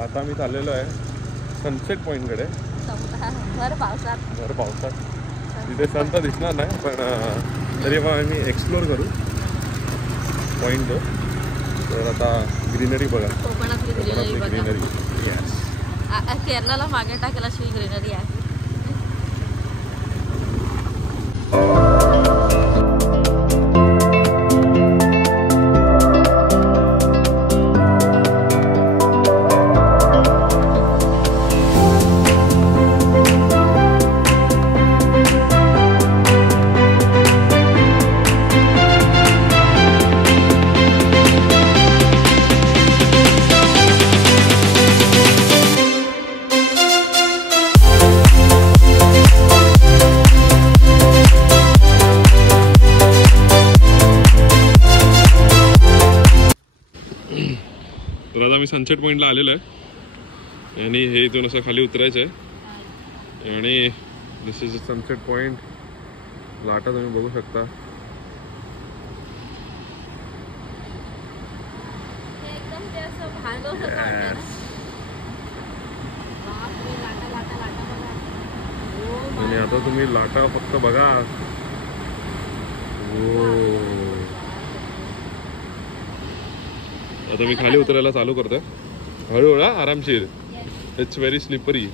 आता मी चाललेलो आहे सनसेट पॉईंटकडे. भर पावसात तिथे सन तर दिसणार नाही, पण तरी पण आम्ही एक्सप्लोर करू पॉईंट तो. तर आता ग्रीनरी बघा, कोकणातली ग्रीनरी. येस, केरळाला मागे टाकेल अशी ग्रीनरी आहे. तर आता मी सनसेट पॉईंटला आलेलो आहे आणि हे इथून असं खाली उतरायचं आहे आणि दिस इज अ सनसेट पॉईंट. लाटा तुम्ही बघू शकता. आणि आता तुम्ही लाटा फक्त बघा. आता मी खाली उतरायला चालू करतोय हळूहळू, आरामशीर. It's very slippery.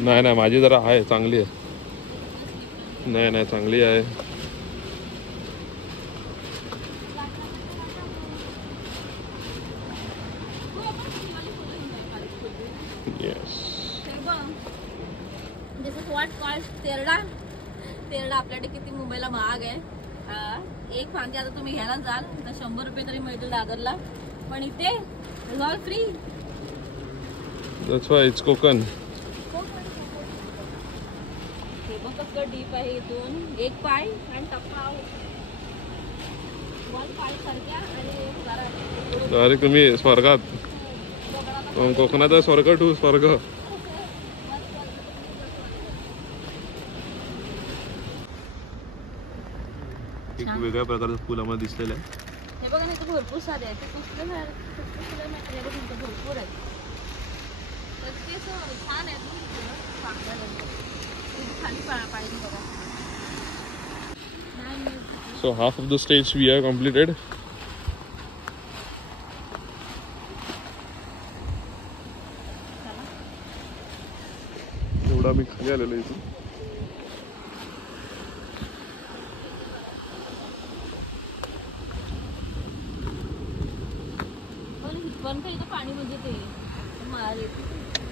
नाही नाही, माझी जरा आहे, चांगली आहे. नाही नाही, चांगली आहे. तेरडा आपल्याकडे किती मुंबईला महाग आहे. एक फांदी आता तुम्ही घ्यायला जाल तर 100 रुपये तरी मिळतील दादरला, पण इथे all free. That's why it's Konkan. हे बघ कसं डीप आहे. इथून एक पाय आणि टप्पा डायरेक्ट तुम्ही स्वर्गात. कोकणाचा स्वर्ग टू स्वर्ग. एक वेगळ्या प्रकारचं फुल आम्हाला दिसलेलं आहे. हे बघा ना, भरपूर सारे आहेत. भरपूर आहेत. छान आहेत. So half of the stage we have completed. एवढा मी खाली आलेलो इथून. पाणी म्हणजे ते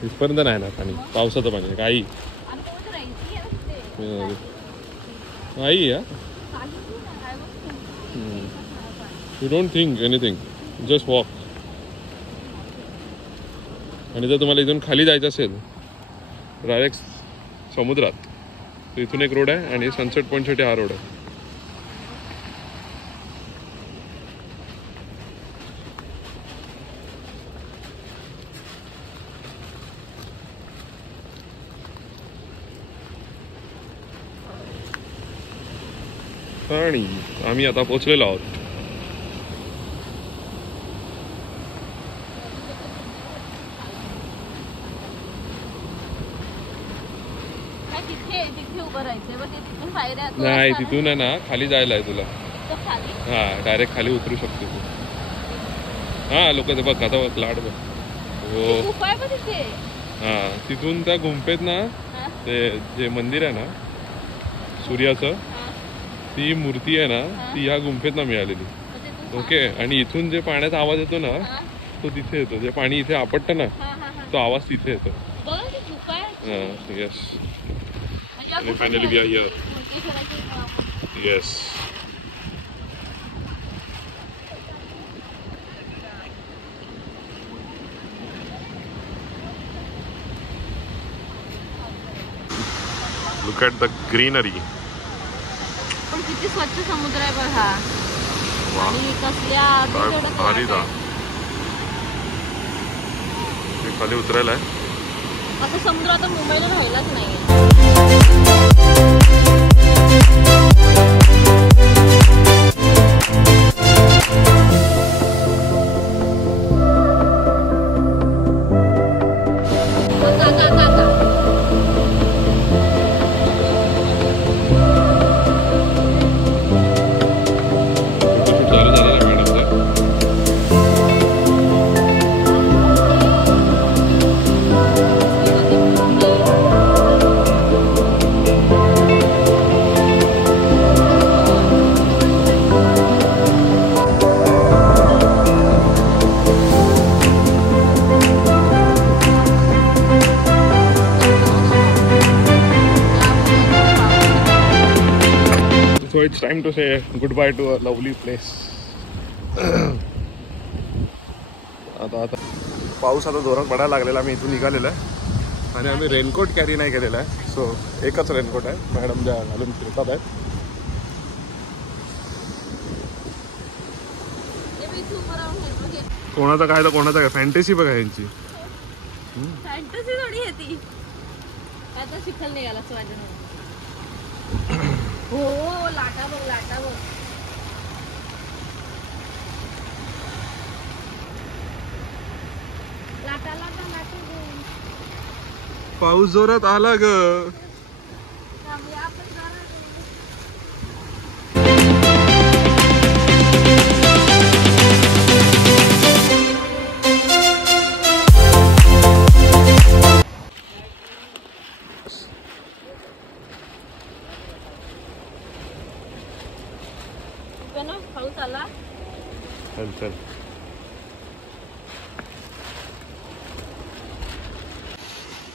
इथपर्यंत नाही ना पाणी, पावसाचं पाणी काही नाही. You don't think anything, just walk. आणि जर तुम्हाला इथून खाली जायचं असेल डायरेक्ट समुद्रात, तर इथून एक रोड आहे आणि सनसेट पॉईंटसाठी हा रोड आहे. आणि आम्ही आता पोहोचलेलो आहोत. नाही, तिथून आहे ना खाली जायला आहे तुला. हा, डायरेक्ट खाली उतरू शकतो तू. हा, लोक ते बघ आता लाट बघ. हो, हा, तिथून त्या गुंफेत ना ते जे मंदिर आहे ना सूर्याचं, ती मूर्ती आहे ना, ती ह्या गुंफेत ना मिळालेली. ओके. आणि इथून जे पाण्याचा आवाज येतो ना तो तिथे येतो. जे पाणी इथे आपटतं ना तो आवाज तिथे येतो. Yes. Finally we are here. Yes. Look at the greenery. पण किती स्वच्छ समुद्र आहे बघा. आणि कसल्या भारी जा. खाली उतरायला आहे. आता समुद्र आता मुंबईला राहिलाच नाहीये. Time to say good bye to a lovely place. आता पाऊस आता जोरात पडायला लागलेला. आम्ही इथून निघालेला आहे आणि आम्ही रेनकोट कॅरी नाही केलेला आहे. सो एकच रेनकोट आहे. मॅडम ज्या घालून फिरतात आहेत. कोणाचा काय तर कोणाचा काय फॅन्टसी बघा यांची. फॅन्टसी थोडी येते आता शिकल निघाला माझ्या. हो लाटा बघ लाटा बघ. लाटा लाटा लाटा पाऊस जोरात आला ग. पाऊस आला. चल चल.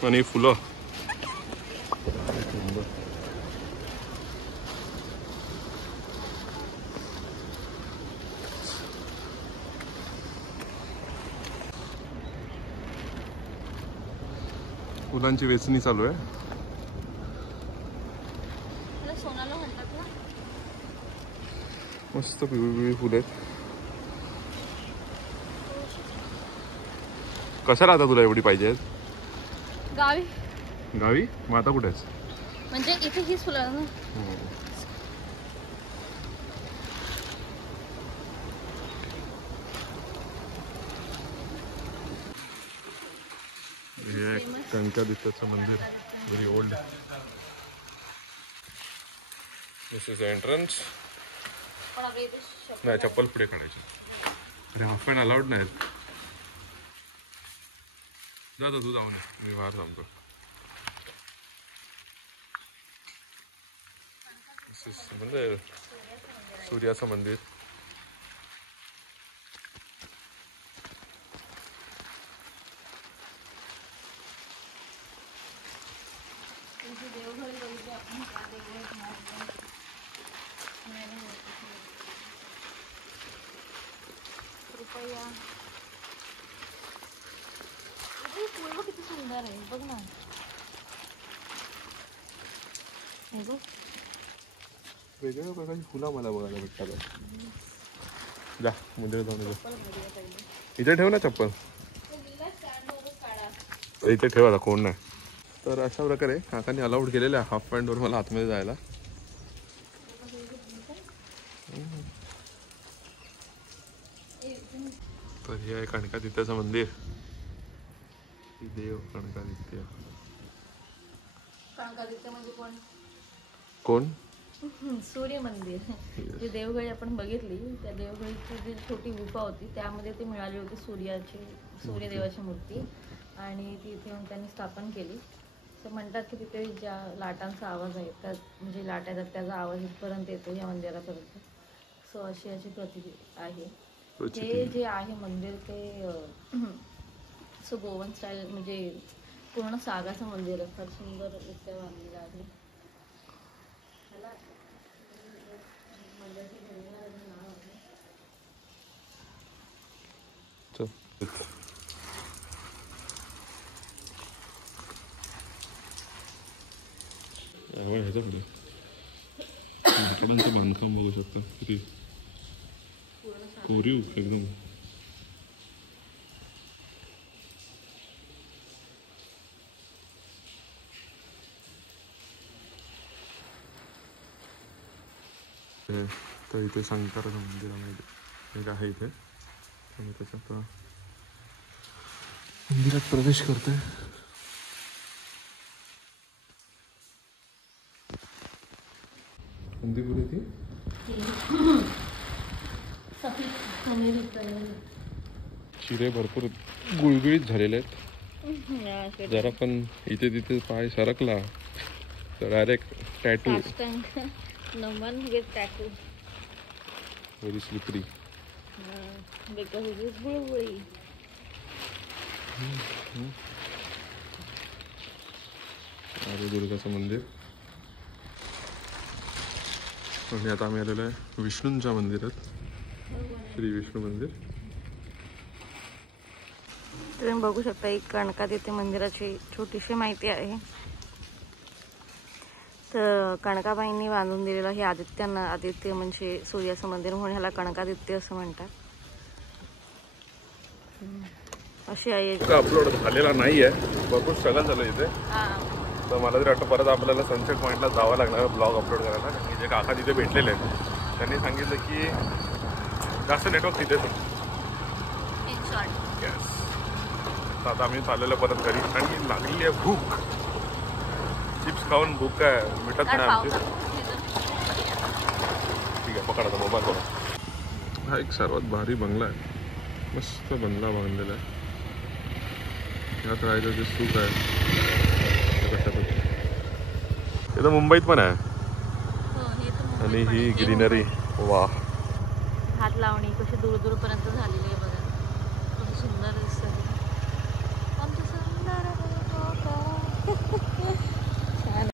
आणि फुलं फुलांची वेचणी चालू आहे. सोनाला म्हणतात ना. मस्त पिवळी फुले आहेत. कशा राहता तुला एवढी पाहिजे? गावी. गावी? मग आता कुठे आहेस? म्हणजे इथे हीच फुलं ना. हे टंकादित्याचं मंदिर. Very old. This is entrance. नाही चप्पल पुढे काढायची. अरे हाफ पॅन्ट अलाउड नाही. जातो तू जाऊ नये. मी बाहेर थांबतो. मंदिर सूर्याचं मंदिर. किती सुंदर आहे बघ ना. वेगवेगळ्या प्रकारची फुलं मला बघायला भेटतात. जा मंदिरात जाऊन इथे ठेव ना चप्पल. इथे ठेव आता कोण नाही. तर अशा प्रकारे काकांनी अलाउड केलेलं आहे हाफ पॅन्टवर मला आतमध्ये जायला. तर हे आहे कणकादित्याचं मंदिर. देव कणकादित्य. कणकादित्य म्हणजे कोण? कोण? सूर्य मंदिर. जे देवगडी आपण बघितली त्या देवगडीची जी छोटी गुफा होती त्यामध्ये ती मिळाली होती सूर्यदेवाची मूर्ती. आणि ती इथे येऊन त्यांनी स्थापन केली. असं म्हणतात की तिथे ज्या लाटांचा आवाज आहे त्या म्हणजे लाटा येतात त्याचा आवाज इथपर्यंत येतो या मंदिरापर्यंत. सो अशी याची प्रती आहे. हे जे आहे मंदिर ते सो गोवन स्टाईल म्हणजे पूर्ण सागाचं मंदिर आहे. फार सुंदर रित्या बांधलेलं आहे. ह्याच्या पुढे लाकडांचं बांधकाम बघू शकता. किती कोरीव एकदम. तर इथे शंकराचं मंदिर एक आहे इथे. त्याच्यात मंदिरात प्रवेश करतोय. कोणती पुढे ती? शिरे भरपूर गुळगुळीत झालेले आहेत. जरा पण इथे तिथे पाय सरकला तर डायरेक्ट टॅटू. Very slippery. अरे दुर्गाचं मंदिर. आणि आता आम्ही आलेलो आहे विष्णूंच्या मंदिरात, श्री विष्णू मंदिर. तुम्ही बघू शकता एक कणकात येथे मंदिराची छोटीशी माहिती आहे. तर कणकाबाईंनी बांधून दिलेलं हे आदित्य म्हणजे सूर्याचं मंदिर म्हणून ह्याला कणकादित्य असं म्हणतात. अशी आहे. अपलोड झालेला नाही आहे, भरपूर स्ट्रगल झालं इथे. तर मला तरी वाटतं परत आपल्याला सनसेट पॉईंटला जावं लागणार ब्लॉग अपलोड करायला. कारण की जे काका तिथे भेटलेले आहेत त्यांनी सांगितलं की जास्त नेटवर्क तिथेच आहे. येस. तर आता आम्ही चाललेलो परत घरी आणि लागलेली आहे भूक. चिप्स खाऊन भूक काय मिटत नाही आमची. ठीक आहे, पकडा आता मोबाईल बघा. हा एक सर्वात भारी बंगला आहे, मस्त बंगला बांधलेला आहे. यात राहायचं जे सुख आहे कशातच. हे तर मुंबईत पण आहे. आणि ही ग्रीनरी वा. हात लावणी कशी दूर दूर पर्यंत झालेली आहे बघा. खूप सुंदर दिसतं.